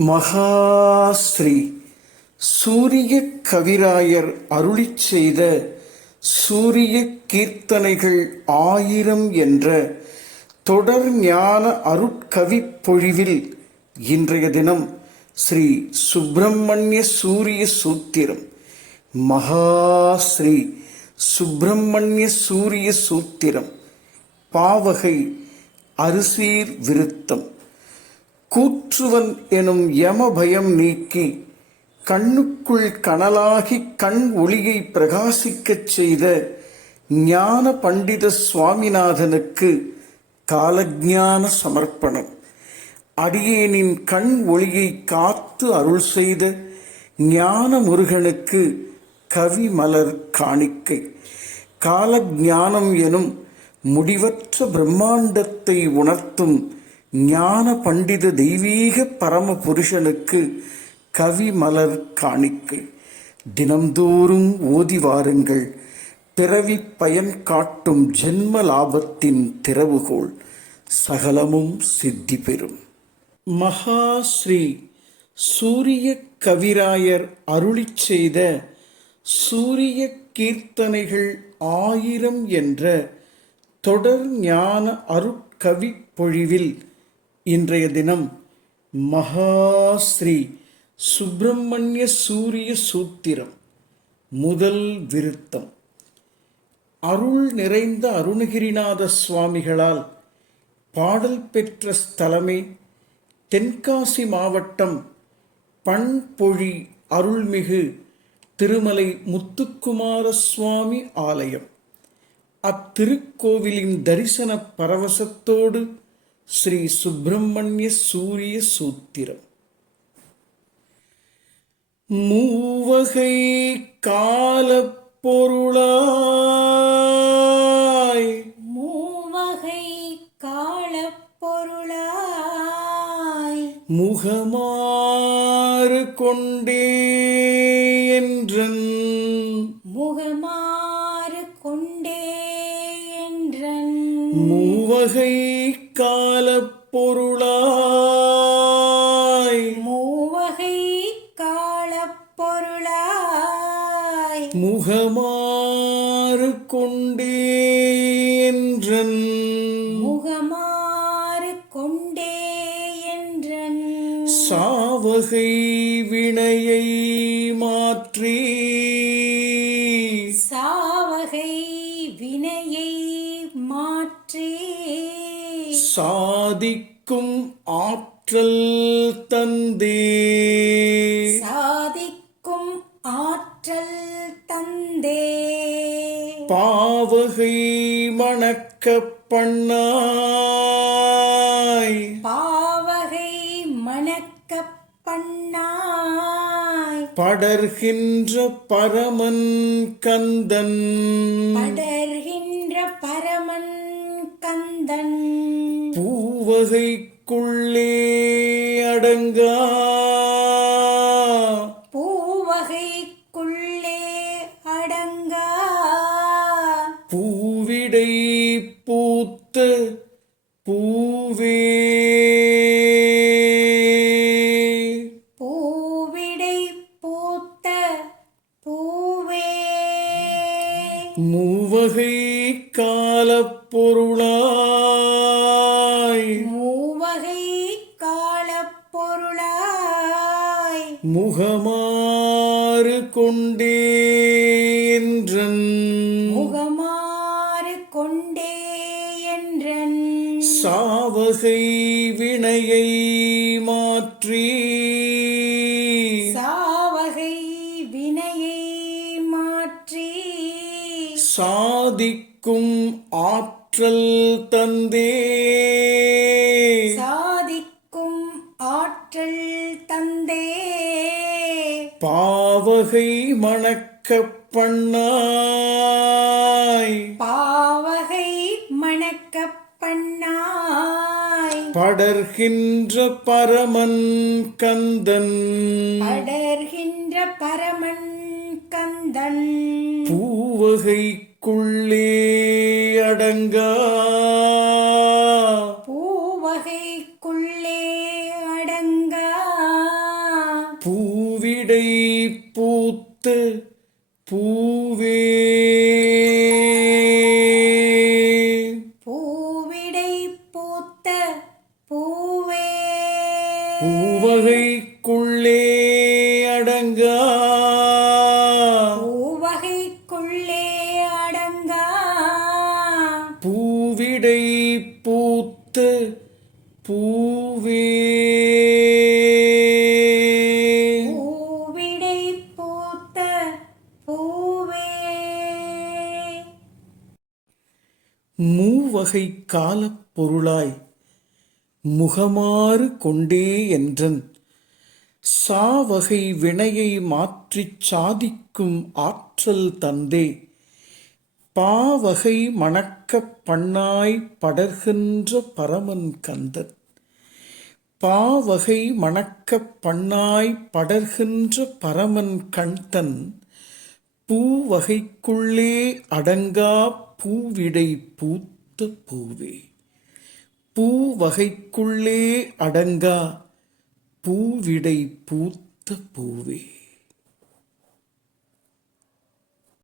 மகாஸ்ரீ சூரிய கவிராயர் அருளி செய்த சூரிய கீர்த்தனைகள் ஆயிரம் என்ற தொடர் ஞான அருட்கவிப்பொழிவில் இன்றைய தினம் ஸ்ரீ சுப்பிரமணிய சூரிய சூத்திரம். மகாஸ்ரீ சுப்பிரமணிய சூரிய சூத்திரம். பாவகை அரிசீர் விருத்தம். கூற்றுவன் எனும் யம பயம் நீக்கி கண்ணுக்குள் கனலாகி கண் ஒளியை பிரகாசிக்கச் செய்த ஞான பண்டித சுவாமிநாதனுக்கு காலஜான சமர்ப்பணம். அடியேனின் கண் ஒளியை காத்து அருள் செய்த ஞான முருகனுக்கு கவி மலர் காணிக்கை. காலஜானம் எனும் முடிவற்ற பிரம்மாண்டத்தை உணர்த்தும் ஞான பண்டித தெய்வீக பரம புருஷனுக்கு கவி மலர் காணிக்கை தினம்தோறும் ஓதி வாருங்கள். பிறவி பயன் காட்டும் ஜென்ம லாபத்தின் திறவுகோல் சகலமும் சித்தி பெறும். மகாஸ்ரீ சூரிய கவிராயர் அருளிச் செய்த சூரிய கீர்த்தனைகள் ஆயிரம் என்ற தொடர் ஞான அருட்கவிப் பொழிவில் இன்றைய தினம் மகாஸ்ரீ சுப்பிரமணிய சூரிய சூத்திரம் முதல் விருத்தம். அருள் நிறைந்த அருணகிரிநாத சுவாமிகளால் பாடல் பெற்ற ஸ்தலமே தென்காசி மாவட்டம் பண்பொழி அருள்மிகு திருமலை முத்துக்குமார சுவாமி ஆலயம். அத்திருக்கோவிலின் தரிசன பரவசத்தோடு ஸ்ரீ சுப்பிரமணிய சூரிய சூத்திரம். மூவகை காலப் பொருளாய். மூவகை காலப் பொருளாய். முகமாறு கொண்டே மூவகை காலப் பொருளாய் மூவகை காலப் பொருளாய் முகமாறு கொண்டே என்றன் முகமாறு கொண்டே என்றன் சாவகை வினையை மாற்றி சாதிக்கும் ஆற்றல் தந்தே. சாதிக்கும் ஆற்றல் தந்தே. பாவகை மணக்க பண்ணாய். பாவகை மணக்கப் பண்ணாய். படர்கின்ற பரமன் கந்தன். பூவகைக்குள்ளே அடங்கா. பூவகைக்குள்ளே அடங்கா. பூவிடை பூத்த பூவே. பூவிடை பூத்த பூவே. மூவகை முகமாறு கொண்டே என்றன் முகமாறு கொண்டே என்றன் சாவகை வினையை மாற்றி. சாவகை வினையை மாற்றி. சாதிக்கும் ஆற்றல் தந்தே. பாவகை மணக்க பண்ணாய். பாவகை மணக்கப் பண்ணாய். படர்கின்ற பரமன் கந்தன். படர்கின்ற பரமன் கந்தன். பூவகைக்குள்ளே அடங்கா. பூவகைக்குள்ளே அடங்கா. பூவிடை பூத்து பூவே. பூவிடை பூத்த பூவே. பூவகைக்குள்ளே அடங்கா. பூவகைக்குள்ளே அடங்கா. பூவிடை பூத்து பூவே. மூவகை காலப் பொருளாய் முகமாறு கொண்டே என்றன். சாவகை வினையை மாற்றிச் சாதிக்கும் ஆற்றல் தந்தே. பாவகை மணக்கப் பண்ணாய் படர்கின்ற பரமன் கந்தன். பாவகை மணக்கப் பண்ணாய் படர்கின்ற பரமன் கண்தன் பூவகைக்குள்ளே அடங்கா பூவிடை பூத்த பூவே. பூவகைக்குள்ளே அடங்கா பூவிடை பூத்த பூவே.